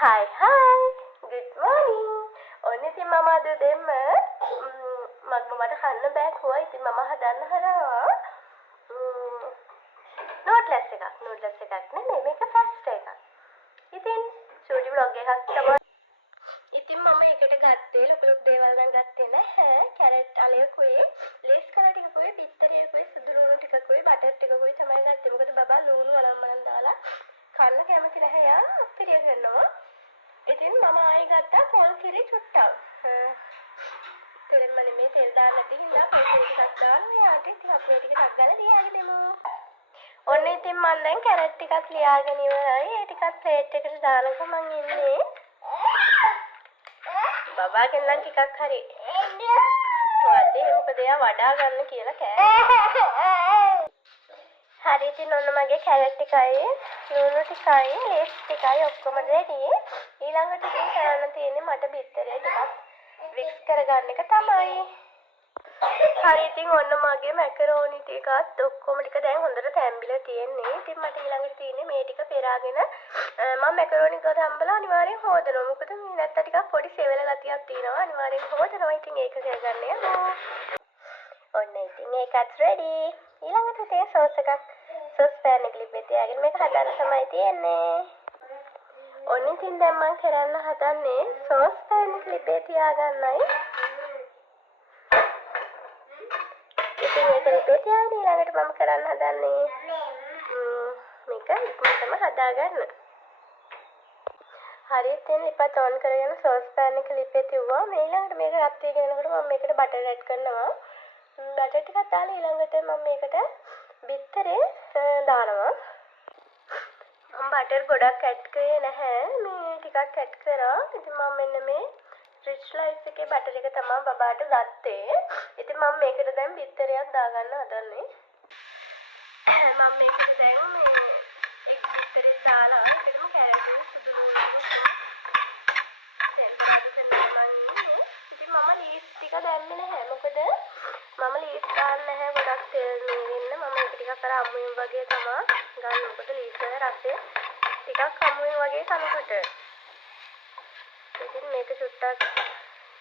Hai hai, good morning. ඔන්න ඉතින් මම අද දෙන්න මට කන්න බෑ කිව්වා. ඉතින් මම හදන්න හදනවා නූඩ්ලස් එකක් නෙමෙයි මේක පාස්ටා එකක්. ඉතින් චූටි vlog එකක් තමයි. ඉතින් මම එකට ගත්තේ ලොකු දේවල් නම් ගත්තේ නැහැ. කැරට් අලයකුයි, ලේස් කලර් ටිකකුයි, බිත්තරයකුයි, සුදු ලුණු ටිකකුයි, බටර් ටිකකුයි තමයි ගත්තේ. මොකද බබා ලුණු වලම්මනම් දාලා කන්න කැමති නැහැ යා පිරිය කරනවා. ඉතින් මම ආයෙ ගත්තා පොල් කිරි චුට්ටක්. තෙල්ම නෙමෙයි තෙල් දාන්න නැති හින්දා පොල් කිරි ටිකක් දාන්න යාට. ඉතින් අපි ඒ ටික ටක් ගාලා ලියාගෙන දෙමු. ඔන්න ඉතින් මම දැන් කැරට් ටිකක් ලියාගෙන ඉවරයි. ඒ ටිකක් ප්ලේට් එකට දානකො මං ඉන්නේ. බබාගෙන් නම් ටිකක් හරි. වාදේ මොකද එයා වඩා ගන්න කියලා කෑ. හරි ඉතින් ඔන්න මගේ කැරට් ටිකයි ලුණු ටිකයි ලේස් ටිකයි ඔක්කොම රෙඩි. ඊළඟට ඉතින් කරන්න තියෙන්නේ මට බිත්තරේ ටිකක් වික්ස් කරගන්න එක තමයි. හරි ඉතින් ඔන්න මගේ මැකරෝනි ටිකත් ඔක්කොම ටික දැන් හොඳට තැම්බිලා තියෙන්නේ. ඉතින් මට ඊළඟට තියෙන්නේ මේ ටික පෙරාගෙන මම මැකරෝනි එක තැම්බලා අනිවාර්යෙන් හොදනවා. මොකද මේ නැත්නම් ටිකක් පොඩි සෙවල ගතියක් තියෙනවා. අනිවාර්යෙන් හොදනවා. ඉතින් ඒක කරගන්න යමු. ඔන්න ඉතින් ඒකත් රෙඩි. ඊළඟට තේ සෝස් පෑන් එක ලිපේ තියාගෙන මේක හදන්න තමයි තියෙන්නේ. ඔන්න ඉතින් දැන් මම කරන්න හදන්නේ සෝස් පෑන් එක ලිපේ තියාගන්නයි. ඉතින් ඒක ලිපේ තියාගෙන ඊළඟට මම කරන්න හදන්නේ මේක ඉක්මනටම හදාගන්න. හරි ඉතින් ලිපත් ඔන් කරගෙන සෝස් පෑන් එක ලිපේ තියුවා. මේ ඊළඟට මේක රත් වෙගෙන යනකොට මම මේකට බටර් ඇඩ් කරනවා. බටර් ටිකක් දාලා ඊළඟට මම මේකට බිත්තරේ දානවා. මම බටර් ගොඩක් ඇඩ් කරේ නැහැ. මේ ටිකක් ඇඩ් කරා. ඉතින් මම මෙන්න මේ රිච් ලයිෆ් එකේ බටර් එක තමයි බබාට ගත්තේ. ඉතින් මම මේකට දැන් බිත්තරයක් දාගන්න හදන්නේ. මම මේකට දැන් මේ එක් බිත්තරේ දාලා ඒකම කැරට් සුදු ලුණු ඉතින් මම ලීස් ටික දැම්මේ නැහැ. මොකද මම ලීස් ගන්න නැහැ ගොඩක් තෙල් මේ වෙන්න. මම මේක ටිකක් අර අමුයෙන් වගේ තමයි ගන්න. මොකද ලීස් වල රසය ටිකක් අමුයෙන් වගේ කනකොට. ඉතින් මේක චුට්ටක්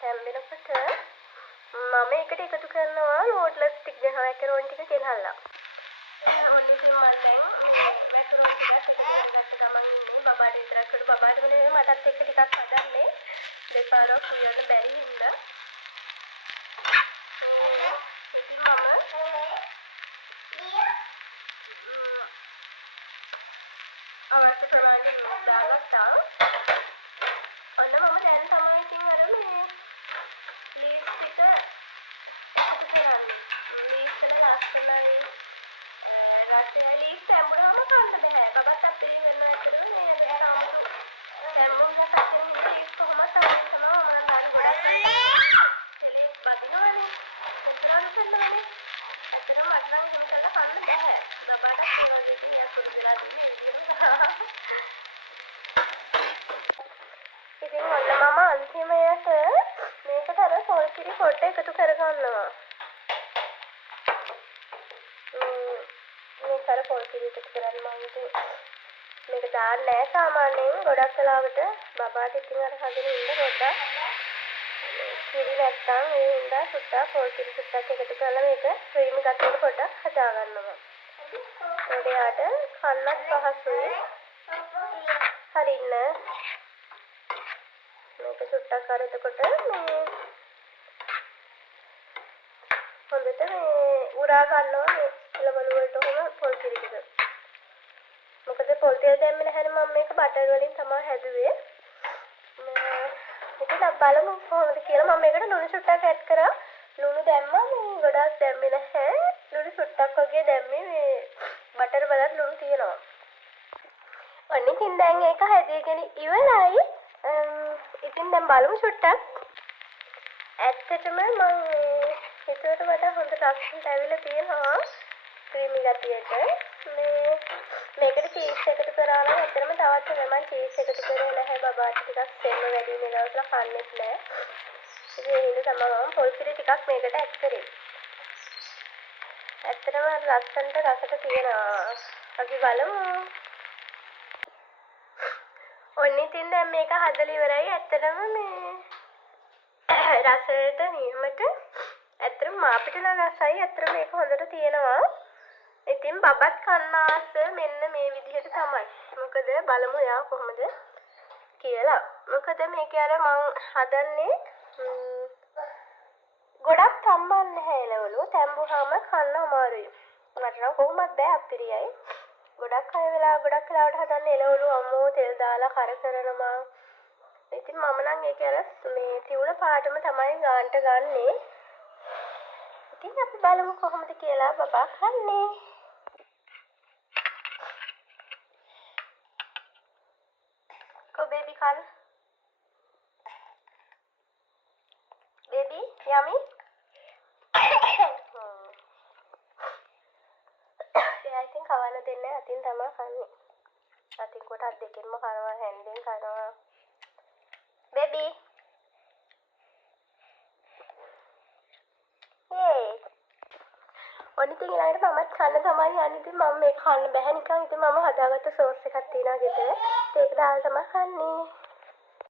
තැම්බෙනකොට මම ඒකට එකතු කරනවා නූඩ්ලස් ටික ගහලා මැකරෝනි ටික ගෙනහල්ලා. ඔන්න ඉතින් මම දැන් මැකරෝනි ටික එකතු කරගත්ත ගමන් ඉන්නේ බබාට විතරක් කරු බබාට නෙමෙයි මටත් එක්ක ටිකක් හදන්නේ. දෙපාරක් උයන්න බැරි හින්දා. ඉතින් මම අවශ්‍ය ප්‍රමාණය දාගත්තා. ඔන්න මම දැන් තමයි ඉතින් අර මේ ලීස් ටික එකතු කරන්නේ. ලීස් වල ලස්සනයි රසය ලීස් තැම්බුනම කන්න බෑ. බබත් අපේ කරන ඇත්තටම මේ ආමතු තැම්බුන සැකෙන් ලීස් කොහොමද තමයි මම දාන්නේ. දෙලේ බදිනවනේ. උතුරන් කරනවනේ. ඇත්තටම මට නම් එහෙම කරලා කන්න බෑ. බබාට කියලා දෙකින් යා පොඩ්ඩලා දෙන්නේ එළියම. ඉතින් ඔන්න මම අන්තිමයට මේකට අර පොල් කිරි පොඩ්ඩ එකතු කරගන්නවා. මේක අර පොල් කිරි එකතු කරන්න මම ඉතින් මේක දාන්නේ නැහැ සාමාන්‍යයෙන්. ගොඩක් වෙලාවට බබාට ඉතින් අර හදන ඉන්න පොඩ්ඩක් කිරි නැත්තම් ඒ හින්දා සුට්ටා පොල් කිරි සුට්ටක් එකතු කරලා මේක ක්‍රීමි ගත්තට පොඩ්ඩක් හදාගන්නවා. එයාට කන්නත් පහසුයි. හරින්න මේක සුට්ටක් අර එතකොට මේ හොඳට මේ උරා ගන්නවා මේ එළවලු වලට උන පොල් කිරි ටික. මොකද පොල් තෙල් දැම්මේ නැහැනේ මම මේක බටර් වලින් තමයි හැදුවේ. ඉතින් අපි බලමු කොහොමද කියලා. මම මේකට ලුණු සුට්ටක් ඇඩ් කරා. ලුණු දැම්මා මේ ගොඩක් දැම්මේ නැහැ. ලුණු සුට්ටක් වගේ දැම්මේ මේ බටර් වලත් ලුණු තියෙනවා. ඔන්න ඉතින් දැන් ඒක හැදීගෙන ඉවරයි. ඉතින් දැන් බලමු සුට්ටක්. ඇත්තටම මම හිතුවට වඩා හොඳ රසට ඇවිල්ලා තියෙනවා ක්‍රීමි ගතියට. මේකට චීස් එකතු කරා නම් ඇත්තටම තවත් වෙනම චීස් එකතු කරේ නැහැ. බබාට ටිකක් සෙම්ම වැඩි වෙන දවසල කන්නෙත් නැහැ. ඉතින් ඒ හින්දා තමයි මම පොල් කිරි ටිකක් මේකට ඇඩ් කරේ. ඇත්තටම ලස්සනට රසට තියෙනවා. අපි බලමු. ඔන්න ඉතින් දැන් මේක හදලා ඉවරයි. ඇත්තටම මේ රසයට නියමට ඇත්තටම අපිට නම් රසයි. ඇත්තටම මේක හොඳට තියෙනවා. ඉතින් බබත් කන්න ආස මෙන්න මේ විදිහට තමයි. මොකද බලමු යා කොහොමද කියලා. මොකද මේක අර මං හදන්නේ ගොඩක් තම්බන්න නැහැ එළවලු. තැඹුවාම කන්න අමාරුයි. මට නම් කොහොමවත් බෑ අපිරියයි. ගොඩක් වෙලාවට හදන්නේ එළවලු අම්මෝ තෙල් දාලා කර කරනවා. ඉතින් මම නම් ඒක අර මේ තියුණ පාටම තමයි ගාන්ට ගන්නේ. ඉතින් අපි බලමු කොහොමද කියලා බබා කන්නේ. Go baby kan. Baby, yummy? I think kawana denne atin tama kanne. Atin කොටත් දෙකෙන්ම කනවා හැන්ඩෙන් කනවා. Baby. Yay. ඔන්න ඉතින් ඊළඟට මමත් කන්න තමයි යන්නේ. ඉතින් මම මේක කන්න බැහැ නිකන්. ඉතින් මම හදාගත්ත සෝස් එකක් තියෙනවා ගෙදර. ඒක දාලා තමයි කන්නේ.